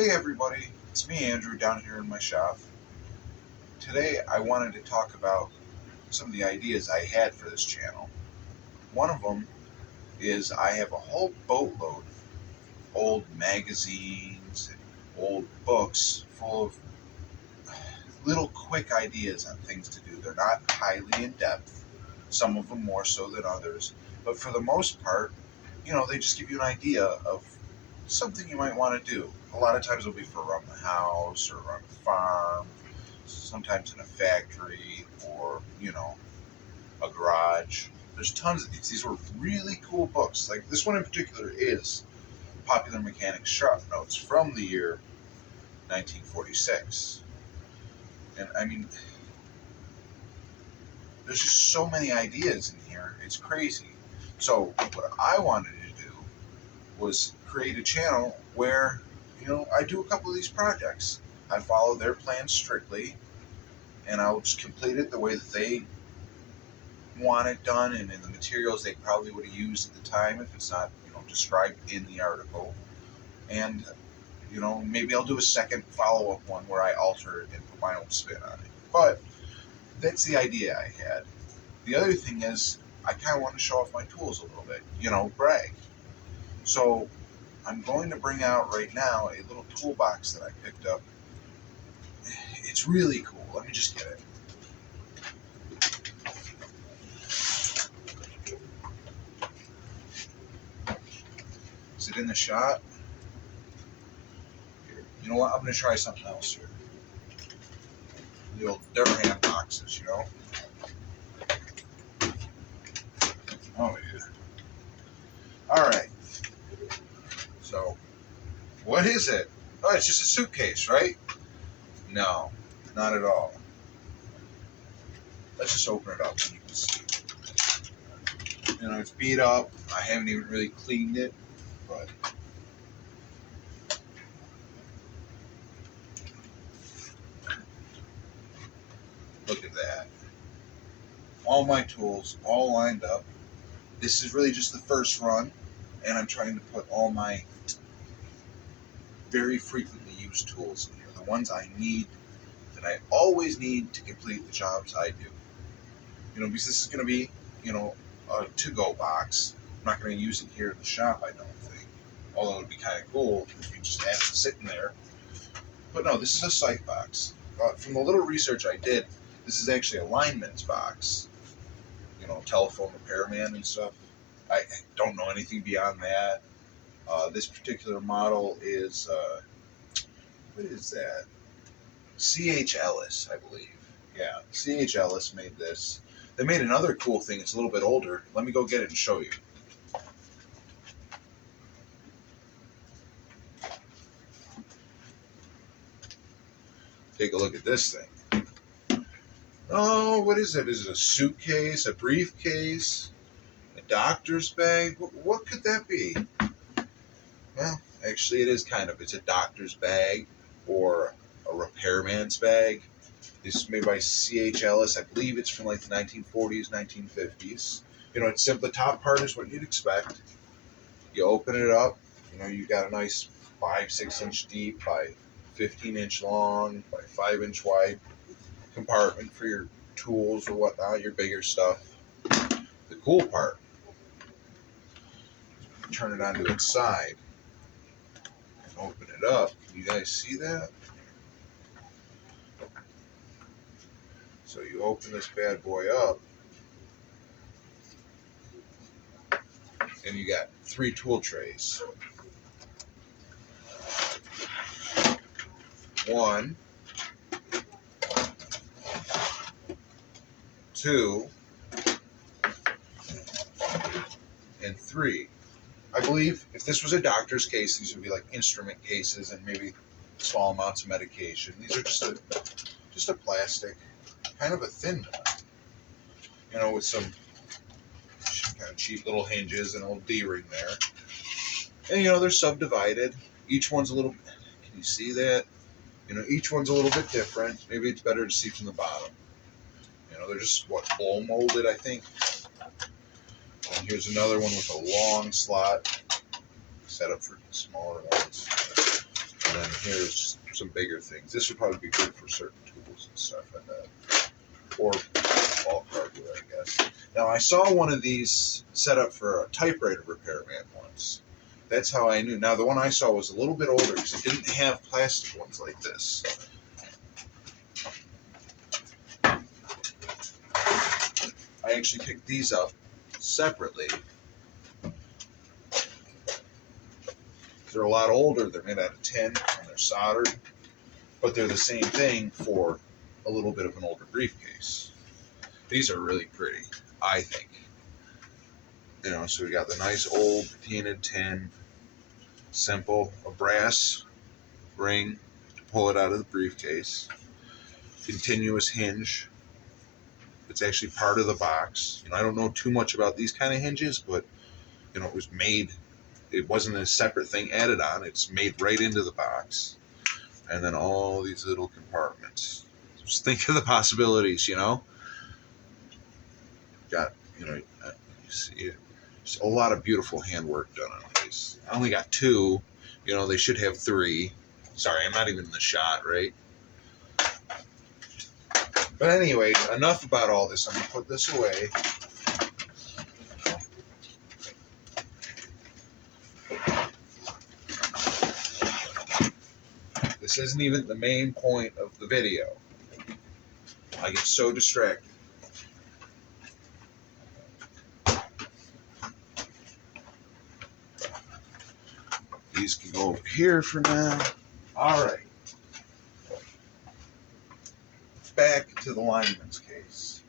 Hey everybody, it's me Andrew down here in my shop. Today I wanted to talk about some of the ideas I had for this channel. One of them is I have a whole boatload of old magazines and old books full of little quick ideas on things to do. They're not highly in depth, some of them more so than others, but for the most part, they just give you an idea of something you might want to do. A lot of times it'll be for around the house or around a farm, sometimes in a factory or, a garage. There's tons of these. These were really cool books. Like this one in particular is Popular Mechanics ShopNotes from the year 1946. And I mean, there's just so many ideas in here. It's crazy. So what I wanted to do was create a channel where, I do a couple of these projects. I follow their plans strictly, and I'll just complete it the way that they want it done and in the materials they probably would have used at the time if it's not, described in the article. And, maybe I'll do a second follow-up one where I alter it and put my own spin on it. But that's the idea I had. The other thing is I kind of want to show off my tools a little bit, brag. So I'm going to bring out right now a little toolbox that I picked up. It's really cool. Let me just get it. Is it in the shot? Here. You know what? I'm going to try something else here. The old Durham boxes, Oh, yeah. All right. So, what is it? Oh, it's just a suitcase, right? No, not at all. Let's just open it up and you can see. It's beat up. I haven't even really cleaned it, but look at that. All my tools all lined up. This is really just the first run, and I'm trying to put all my very frequently used tools in here. The ones I need, that I always need to complete the jobs I do. Because this is going to be, a to-go box. I'm not going to use it here in the shop, I don't think. Although it would be kind of cool if you just had it sitting there. But no, this is a site box. From the little research I did, this is actually a Linmans box. Telephone repairman and stuff. I don't know anything beyond that. This particular model is, what is that? C.H. Ellis, I believe. Yeah, C.H. Ellis made this. They made another cool thing. It's a little bit older. Let me go get it and show you. Take a look at this thing. Oh, what is it? Is it a suitcase, a briefcase, a doctor's bag? What could that be? Well, actually it is kind of. It's a doctor's bag or a repairman's bag. This is made by C.H. Ellis. I believe it's from like the 1940s, 1950s. It's simple. The top part is what you'd expect. You open it up. You got a nice 5-6 inch deep by 15 inch long by 5 inch wide compartment for your tools or whatnot, your bigger stuff. The cool part, turn it onto its side and open it up. Can you guys see that? So you open this bad boy up, and you got 3 tool trays. 1, 2, and 3. I believe if this was a doctor's case, these would be like instrument cases and maybe small amounts of medication. These are just a plastic, kind of a thin one, with some kind of cheap little hinges and a little D-ring there. And they're subdivided. Each one's a little. Can you see that? Each one's a little bit different. Maybe it's better to see from the bottom. They're just blow molded, I think. And here's another one with a long slot set up for smaller ones. And then here's just some bigger things. This would probably be good for certain tools and stuff like that. Or all hardware, I guess. Now, I saw one of these set up for a typewriter repairman once. That's how I knew. Now, the one I saw was a little bit older because it didn't have plastic ones like this. I actually picked these up separately. They're a lot older. They're made out of tin and they're soldered, but they're the same thing for a little bit of an older briefcase. These are really pretty, I think. You know, so we got the nice old patinted tin, simple, a brass ring to pull it out of the briefcase, continuous hinge. It's actually part of the box. You know, I don't know too much about these kind of hinges, but you know, it was made. It wasn't a separate thing added on. It's made right into the box, and then all these little compartments. Just think of the possibilities, you know. Got, you know, you see it. Just a lot of beautiful handwork done on these. I only got 2. You know, they should have 3. Sorry, I'm not even in the shot, right? But anyway, enough about all this. I'm going to put this away. This isn't even the main point of the video. I get so distracted. These can go over here for now. All right. Back to the Linmans case.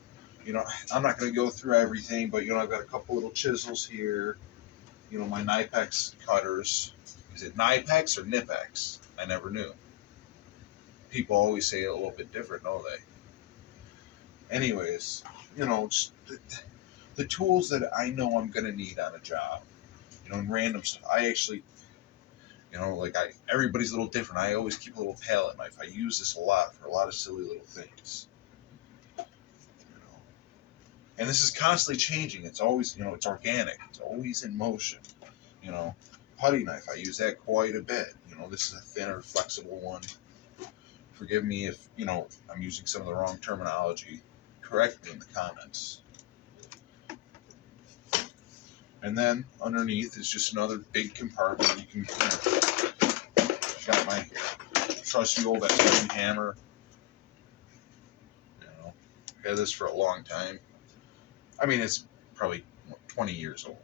You know, I'm not going to go through everything, but, you know, I've got a couple little chisels here. You know, my Knipex cutters. Is it Knipex or Nipex? I never knew. People always say it a little bit different, don't they? Anyways, you know, just the tools that I know I'm going to need on a job. You know, and random stuff. I actually, you know, like everybody's a little different. I always keep a little palette knife. I use this a lot for a lot of silly little things. You know, and this is constantly changing. It's always, you know, it's organic. It's always in motion. You know, putty knife. I use that quite a bit. You know, this is a thinner, flexible one. Forgive me if, you know, I'm using some of the wrong terminology. Correct me in the comments. And then underneath is just another big compartment. You can, got my trusty old SW hammer. You know, I've had this for a long time. I mean, it's probably 20 years old.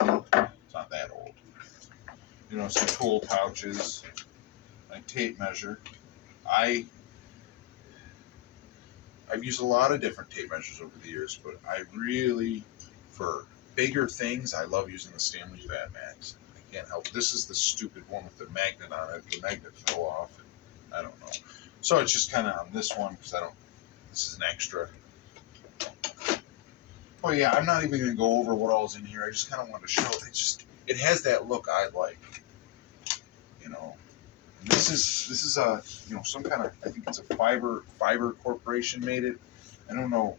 It's not that old. You know, some tool pouches, my tape measure. I've used a lot of different tape measures over the years, but I really, for bigger things, I love using the Stanley Fat Max. I can't help it. This is the stupid one with the magnet on it. The magnet fell off. And I don't know. So it's just kind of on this one because this is an extra. Oh yeah, I'm not even going to go over what all's in here. I just kind of wanted to show it. It has that look I like. You know. This is a, you know, some kind of, I think it's a fiber corporation made it. I don't know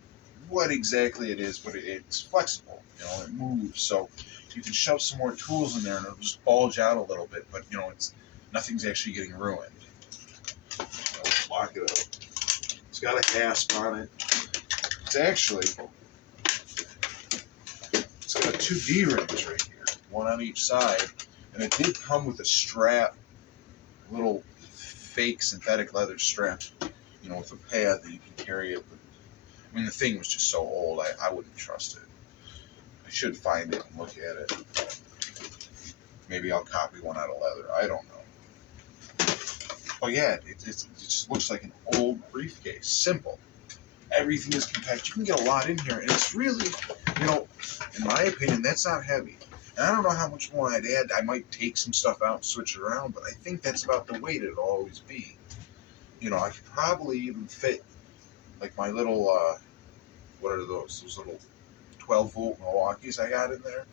what exactly it is, but it's flexible. You know, it moves, so you can shove some more tools in there and it'll just bulge out a little bit. But you know, nothing's actually getting ruined. Let's lock it up. It's got a hasp on it. It's got 2 D-rings right here, one on each side, and it did come with a strap. Little fake synthetic leather strap, you know, with a pad that you can carry it. But, I mean, the thing was just so old, I wouldn't trust it. I should find it and look at it. Maybe I'll copy one out of leather. I don't know. But yeah, it just looks like an old briefcase. Simple. Everything is compact. You can get a lot in here, and it's really, you know, in my opinion, that's not heavy. And I don't know how much more I'd add. I might take some stuff out and switch it around, but I think that's about the weight it'll always be. You know, I could probably even fit, like my little, what are those? Those little 12-volt Milwaukees I got in there.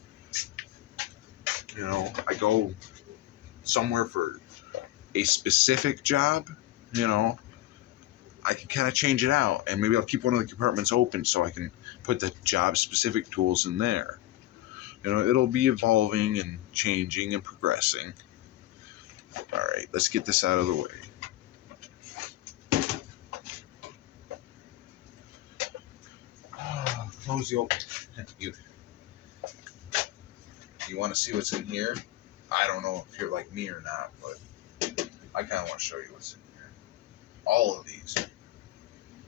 You know, I go somewhere for a specific job, you know, I can kind of change it out. And maybe I'll keep one of the compartments open so I can put the job-specific tools in there. You know, it'll be evolving and changing and progressing. All right, let's get this out of the way. Close the open. You want to see what's in here? I don't know if you're like me or not, but I kind of want to show you what's in here. All of these.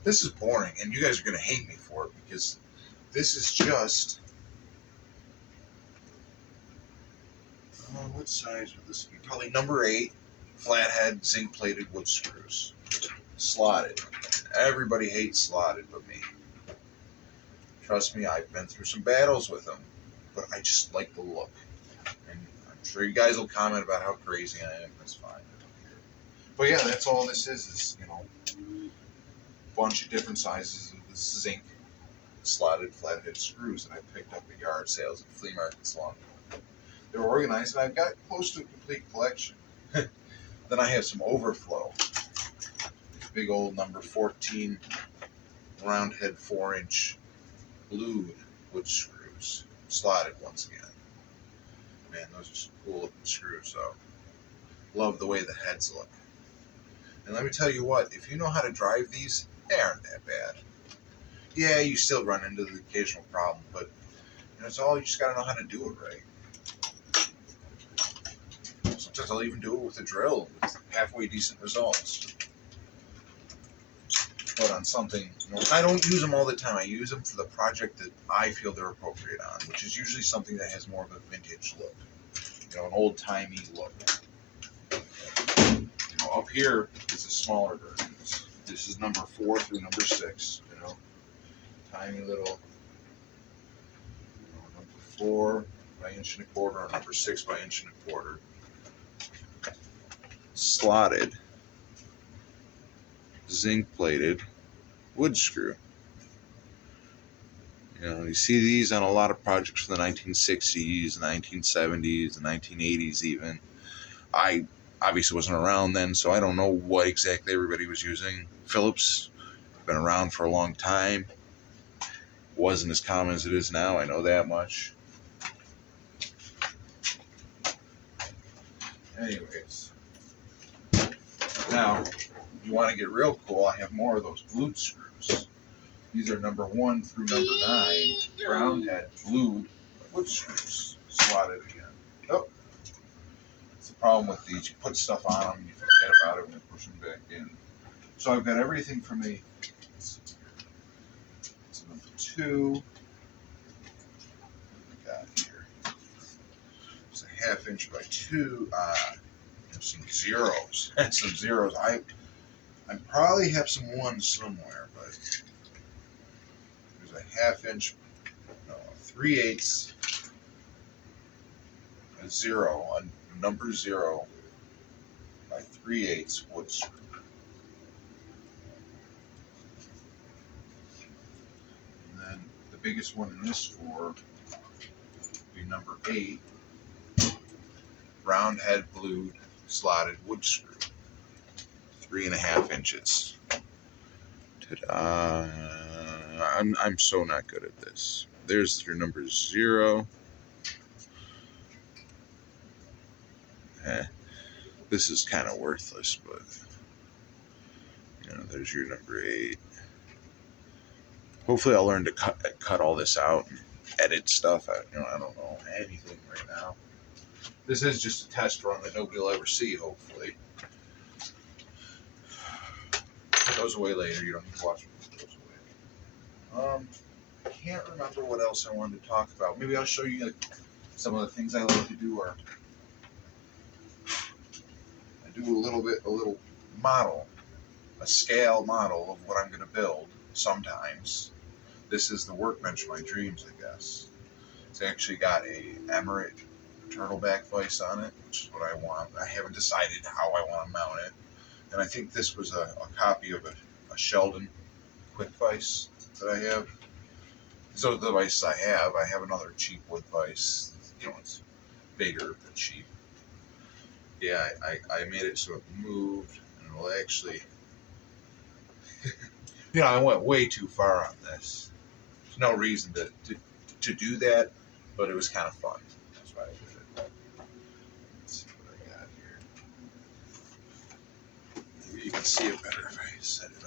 This is boring, and you guys are going to hate me for it because this is just... what size would this be? Probably number 8, flathead, zinc-plated wood screws. Slotted. Everybody hates slotted but me. Trust me, I've been through some battles with them, but I just like the look. And I'm sure you guys will comment about how crazy I am. That's fine. But yeah, that's all this is, you know, a bunch of different sizes of this zinc slotted flathead screws that I picked up at yard sales and flea markets along. They're organized, and I've got close to a complete collection. Then I have some overflow. Big old number 14 round head 4-inch blued wood screws, slotted once again. Man, those are some cool looking screws though. Love the way the heads look. And let me tell you what, if you know how to drive these, they aren't that bad. Yeah, you still run into the occasional problem, but you know, it's all, you just gotta know how to do it right. Sometimes I'll even do it with a drill with halfway decent results. But on something, you know, I don't use them all the time. I use them for the project that I feel they're appropriate on, which is usually something that has more of a vintage look. You know, an old-timey look. You know, up here is a smaller version. This is number 4 through number 6, you know. Tiny little, you know, number 4 by 1.25 or number 6 by 1.25. Slotted, zinc-plated wood screw. You know, you see these on a lot of projects from the 1960s, 1970s, and 1980s even. I obviously wasn't around then, so I don't know what exactly everybody was using. Phillips, been around for a long time. Wasn't as common as it is now, I know that much. Anyways. Now, if you want to get real cool, I have more of those blued screws. These are number 1 through number 9, round head, blued wood screws, slotted again. Oh, that's the problem with these. You put stuff on them, you forget about it when you push them back in. So I've got everything from a, it's number 2. What we got here? It's a 1/2 inch by 2. Some zeros. Some zeros. I probably have some 1s somewhere, but there's a 1/2 inch, no, 3/8, a 0, a number 0 by 3/8 wood screw. And then the biggest one in this 4 would be number 8, round head blued slotted wood screw. 3.5 inches. Ta-da. I'm so not good at this. There's your number 0. This is kind of worthless, but you know, there's your number 8. Hopefully I'll learn to cut all this out and edit stuff. I don't know anything right now. This is just a test run that nobody will ever see, hopefully. Put those away later. You don't need to watch me put those away. I can't remember what else I wanted to talk about. Maybe I'll show you some of the things I like to do. Or I do a little model, a scale model of what I'm going to build sometimes. This is the workbench of my dreams, I guess. It's actually got a emirate turtleback vise on it, which is what I want. I haven't decided how I want to mount it. And I think this was a copy of a Sheldon quick vise that I have. So the vices I have another cheap wood vise. You know, it's bigger but cheap. Yeah, I made it so it moved, and it'll actually... you know, I went way too far on this. There's no reason to do that, but it was kind of fun. That's why I did it. Let's see what I got here. can see it better if I set it